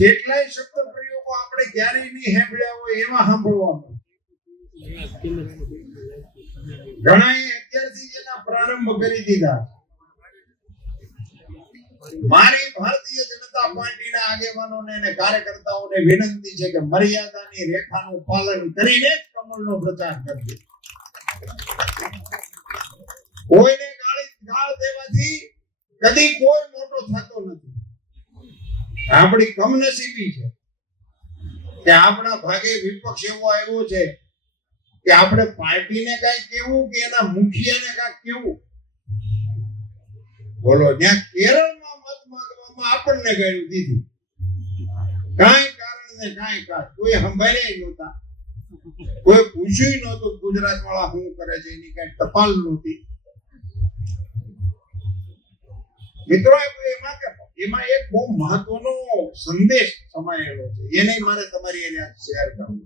કેટલાય શબ્દ પ્રયોગો આપણે ક્યારેય નહીં સાંભળ્યા હોય એવા સાંભળવા ઘણાએ અત્યારથી જ એના પ્રારંભ કરી દીધા. મારી ભારતીય જનતા પાર્ટીના આગેવાનોને અને કાર્યકર્તાઓને વિનંતી છે કે મર્યાદાની રેખાનું પાલન કરીને જ કમળનો પ્રચાર કરજો. કોઈને ગાળ દેવાથી કદી કોઈ મોટો થતો નથી. આપણી કમનસીબી છે કે આપણા ભાગે વિપક્ષ એવો આવ્યો છે કે આપણે પાર્ટીને કઈ કેવું કે એના મુખિયાને કઈ કેવું. બોલો, જ્યાં કેરળમાં મત માંગવામાં આપણને ગાળ્યું દીધી, કાંઈ કારણ ને કાંઈ કોઈ સંભાળ્યા નહોતા, કોઈ પૂછ્યું નહોતું ગુજરાત વાળા શું કરે છે, એની કઈ ટપાલ નહોતી. મિત્રો, એમાં એક બહુ મહત્વનો સંદેશ સમાયેલો છે, એને મારે તમારી એને શેર કરવો.